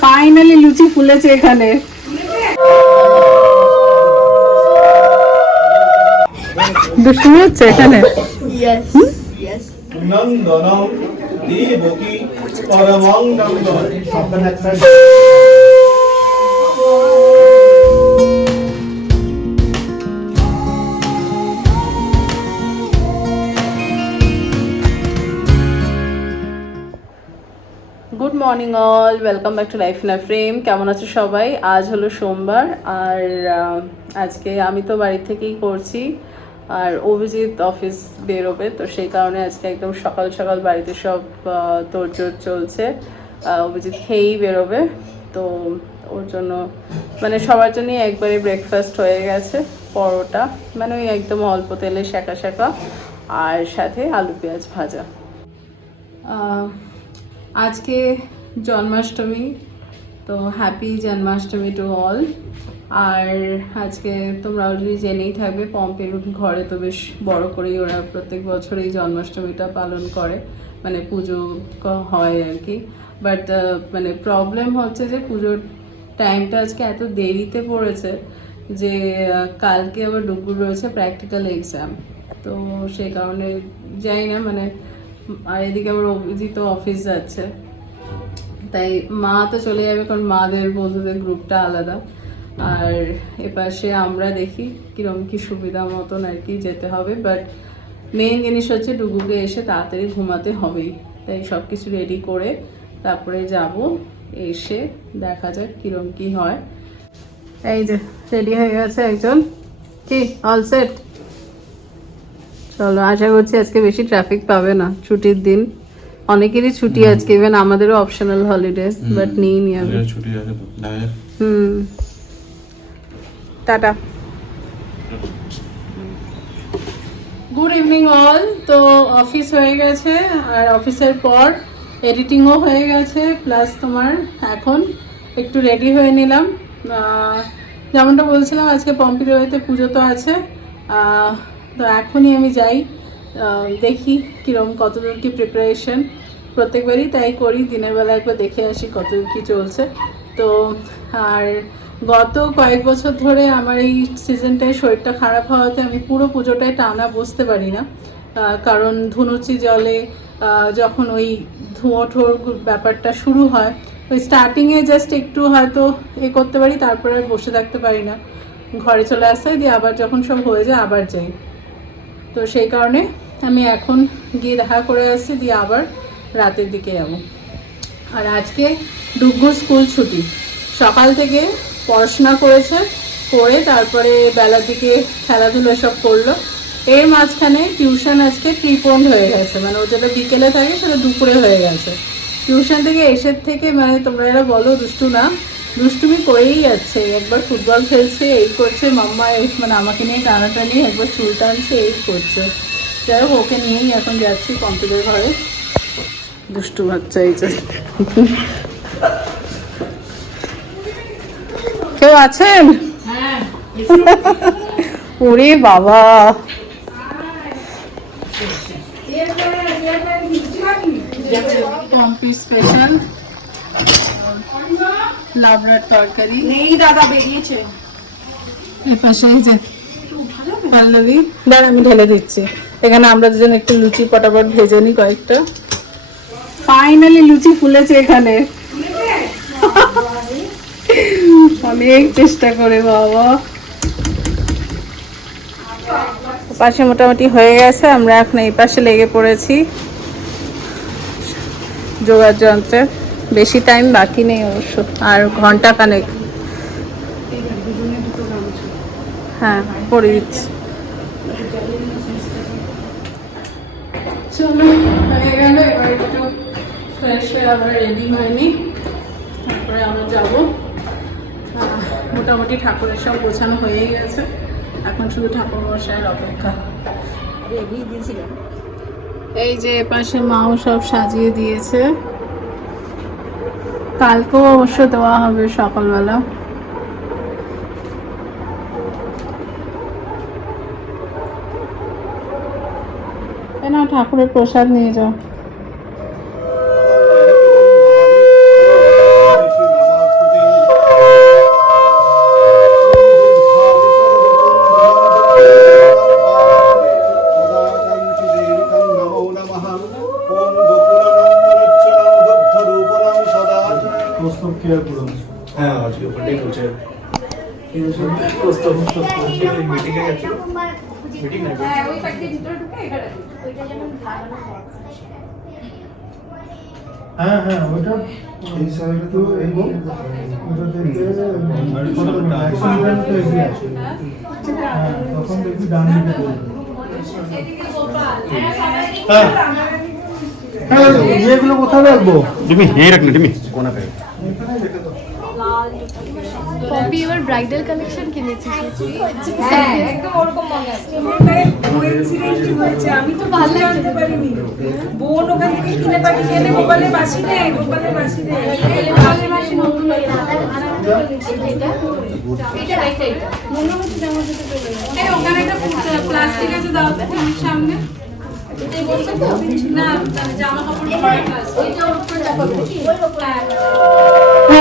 Finally লুচি ফুলেছে এখানে। দুষ্টুমি হচ্ছে এখানে? নন্দনম দেবকী পরমং নন্দন good morning all welcome back to life in frame কেমন আছো সবাই? আজ হলো সোমবার আর আজকে আমি তো বাড়ি থেকেই করছি আর অভিজিৎ অফিস বেরোবে, তো সেই কারণে আজকে একদম সকাল সকাল বাড়িতে সব তোড়জোড় চলছে। অভিজিৎ খেয়েই বেরোবে, তো ওর জন্য মানে সবার জন্যই একবারে ব্রেকফাস্ট হয়ে গেছে, পরোটা মানে ওই একদম অল্প তেলে শাঁকা শাঁকা, আর সাথে আলু পেঁয়াজ ভাজা। আজকে জন্মাষ্টমী, তো হ্যাপি জন্মাষ্টমী টু অল আর আজকে তোমরা অলরেডি জেনেই থাকবে, পম্পের ঘরে তো বেশ বড় করেই ওরা প্রত্যেক বছর এই জন্মাষ্টমীটা পালন করে মানে পুজো হয় আর কি। বাট মানে প্রবলেম হচ্ছে যে পুজোর টাইমটা আজকে এত দেরিতে পড়েছে যে কালকে আবার ডুবুর রয়েছে প্র্যাকটিক্যাল এক্সাম তো সেই কারণে যাই না মানে আর এদিকে আমার অভিজিৎ অফিস যাচ্ছে। তাই মা তো চলে যাবে, কারণ মাদের, বন্ধুদের গ্রুপটা আলাদা। আর এপাশে আমরা দেখি কিরম কি সুবিধা মতন আর কি যেতে হবে। বাট মেন জিনিস হচ্ছে ডুগুকে এসে তাড়াতাড়ি ঘুমাতে হবেই। তাই সব কিছু রেডি করে তারপরে যাব, এসে দেখা যাক কিরম কি হয়। এই যে রেডি হয়ে গেছে একজন। কি অল সেট চলো আশা করছি আজকে বেশি ট্রাফিক পাবে না ছুটির দিন। অনেকেরই ছুটি আজকে ইভেন আমাদেরও অপশনাল হলিডে বাট নিইনি আমি। ছুটি আছে। হুম। টাটা। গুড ইভিনিং অল তো অফিস হয়ে গেছে আর অফিসের পর এডিটিংও হয়ে গেছে প্লাস তোমার এখন একটু রেডি হয়ে নিলাম। যেমনটা বলছিলাম আজকে পম্পির বাড়িতে পুজো তো আছে। আহ, তো এখনই আমি যাই দেখি কীরকম কতদূর কি প্রিপারেশন প্রত্যেকবারই তাই করি, দিনের বেলা একবার দেখে আসি কতদূর কি চলছে। তো, আর গত কয়েক বছর ধরে আমার এই সিজনটায় শরীরটা খারাপ হওয়াতে আমি পুরো পুজোটায় টানা বসতে পারি না। কারণ ধুনুচি জলে যখন ওই ধুঁয়ো ঠোর ব্যাপারটা শুরু হয়, ওই স্টার্টিংয়ে জাস্ট একটু হয়তো এ করতে পারি, তারপরে বসে থাকতে পারি না। ঘরে চলে আসতে দিয়ে আবার যখন সব হয়ে যায়, আবার যাই। তো সেই কারণে আমি এখন গিয়ে দেখা করে আসছি, দিয়ে আবার রাতের দিকে যাব। আর আজকে ডুগ্গুর স্কুল ছুটি। সকাল থেকে পড়াশোনা করেছে, করে তারপরে বেলার দিকে খেলাধুলো সব করল। এর মাঝখানে টিউশন আজকে প্রিপন্ড হয়ে গেছে মানে ও যেটা বিকেলে থাকে সেটা দুপুরে হয়ে গেছে। টিউশন থেকে এসে থেকে মানে তোমরা এরা বলো দুষ্টু না দুষ্টুমি করেই যাচ্ছে একবার ফুটবল খেলছে এই করছে মাম্মা এই মানে আমাকে নিয়ে টানাটানি একবার চুল টানছে এই করছে। যাই হোক ওকে নিয়েই এখন যাচ্ছি কম্পিউটার ঘরে। দুষ্টু বাচ্চা এই কেউ আছেন? ওরে বাবা। স্পেশাল লাবড়ার তরকারি। নেই দাদা বেরিয়েছে। এই পাশে এই যে পল্লবী। দাঁড়া আমি ঢেলে দিচ্ছি। এখানে আমরা দুজন একটু লুচি পটাপট ভেজে নিই কয়েকটা। ফাইনালি লুচি ফুলেছে এখানে। অনেক চেষ্টা করে বাবা। পাশে মোটামুটি হয়ে গেছে আমরা এখন এই পাশে লেগে পড়েছি। যোগার যন্ত্রে। বেশি টাইম বাকি নেই অবশ্য আর ঘণ্টা খানেক। হ্যাঁ করে দিচ্ছি। চলো হয়ে গেল এবার একটু ফ্রেশ হয়ে আবার রেডি হয়নি। তারপরে আমরা যাব। মোটামুটি ঠাকুরের সব গোছানো হয়েই গেছে। এখন শুধু ঠাকুর মশাইয়ের অপেক্ষা। এই যে এপাশে মাও সব সাজিয়ে দিয়েছে। কালকেও অবশ্য দেওয়া হবে সকালবেলা। না ঠাকুরের প্রসাদ নিয়ে যাও। হ্যাঁ হ্যাঁ। ওটা এই সাইডে তো এই ওটা দেখতে অ্যাক্সিডেন্ট তো এগিয়ে আছে হ্যাঁ তখন দেখি ডান দিকে। হ্যাঁ হ্যাঁ কোথায় রাখব? ডিমি এই রাখ না কোনা পপি এবার ব্রাইডাল কালেকশন কিনেছিস হ্যাঁ একদম ওরকম মনে আছে। কোইন্সিডেন্টলি হয়েছে আমি তো ভালো জানতে পারিনি। বোন ওখান থেকে কিনে পাঠিয়ে এনে গোপালের বাসি নেই গোপালের বাসি ওখানে একটা প্লাস্টিক আছে দাও তো সামনে। না জামা কাপড় তুলে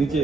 নিচে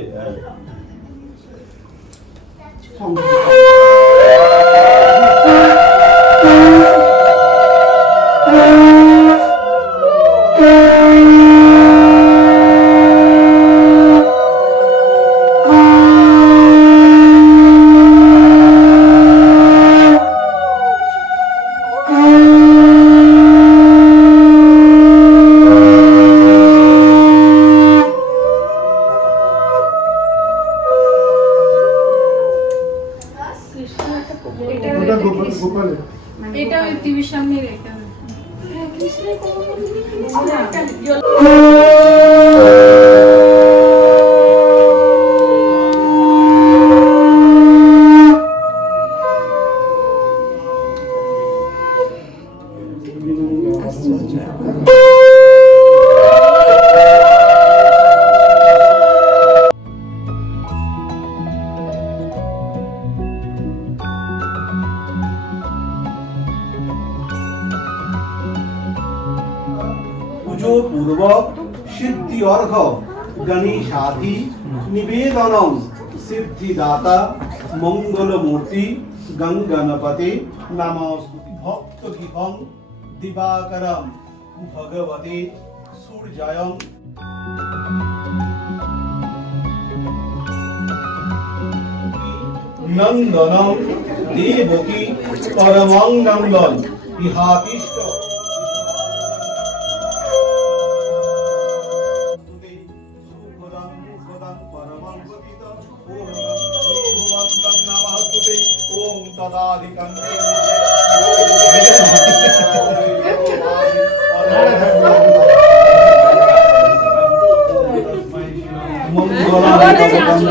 পুজো পূর্বক সিদ্ধি অর্ঘ গণেশাধি নিবেদনম সিদ্ধিদাতা মঙ্গলমূর্তি গঙ্গণপতে নমস্তুতি ভক্ত গীতম দিবাকরম ভগবতে সূর্যায়ম নন্দনম দেবকী পরমং নন্দন ইহাপিষ্ট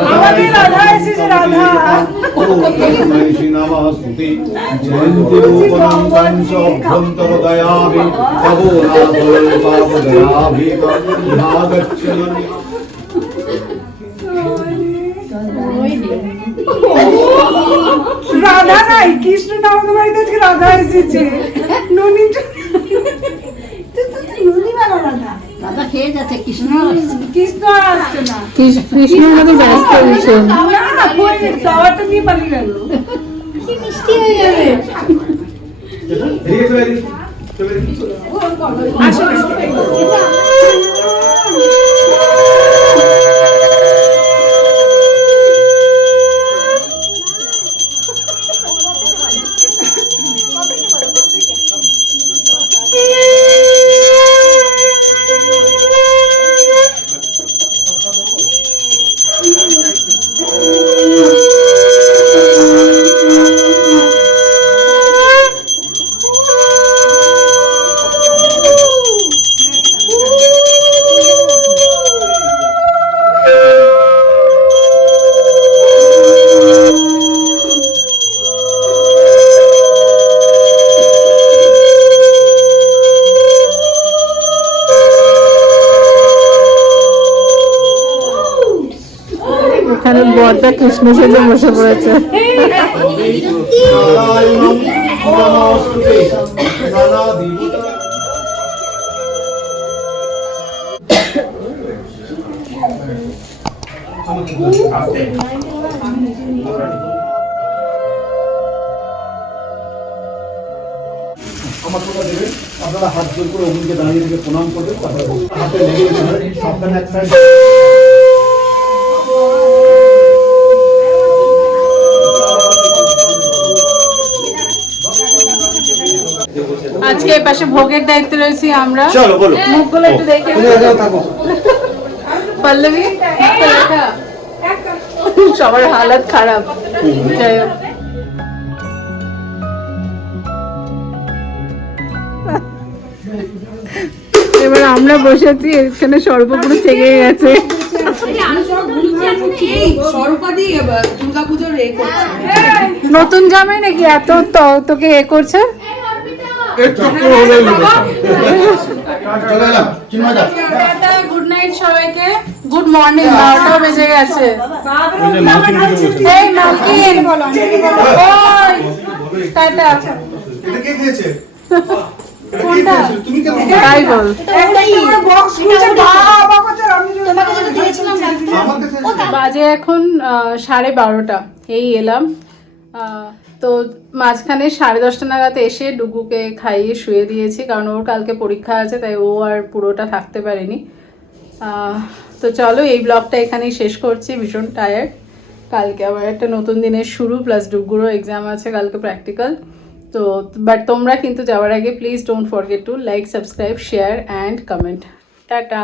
আমাদের রাধা এসেছে রাধা নমস্তুতে জয়ন্তি রূপনম পঞ্চ অভ্যন্তরদয়ামি তবো নামদয়ামি নাগচ্ছয়ন রাধা নাই কৃষ্ণ না আমাদের বাড়িতে রাধা এসেছে নুনি নুনি বানা রাধা দাদা খেয়ে যাচ্ছে কৃষ্ণ কৃষ্ণ আর আসছে না কৃষ্ণ আমাদের বরটা কৃষ্ণ সেজে বসে পড়েছে। আপনারা হাত জোর করে অগ্নিকে দাঁড়িয়ে থেকে প্রণাম করবেন হাতে লেগে সাবধানে আজকে এই পাশে ভোগের দায়িত্বে রয়েছি আমরা। চলো বলো। মুখগুলো একটু দেখে থাকো। পল্লবী সবার হালত খারাপ। যাই হোক। এবার আমরা বসেছি এখানে সর্বপুরু চেগে গেছে। নতুন জামাই নাকি এত তো- তোকে এ করছে? গুড নাইট সবাইকে। গুড মর্নিং বারোটাও বেজে গেছে। এই মালকিন ওই টাটা। এটা কে খেয়েছে? কোনটা? তুমি কেন তাই বল বক্স খুলছে বাবা কথা আমি তোমাকে যেটা দিয়েছিলাম রাখতে আমার কাছে বাজে এখন সাড়ে বারোটা। এই এলাম। আহ, তো মাঝখানে সাড়ে দশটা নাগাদ এসে ডুগুকে খাইয়ে শুয়ে দিয়েছি, কারণ ওর কালকে পরীক্ষা আছে, তাই ও আর পুরোটা থাকতে পারেনি। তো চলো এই ব্লগটা এখানেই শেষ করছি, ভীষণ টায়ার্ড কালকে আবার একটা নতুন দিনের শুরু প্লাস ডুগুরও এক্সাম আছে, কালকে প্র্যাকটিক্যাল তো বাট তোমরা কিন্তু যাওয়ার আগে please don't forget to like subscribe share and comment tata!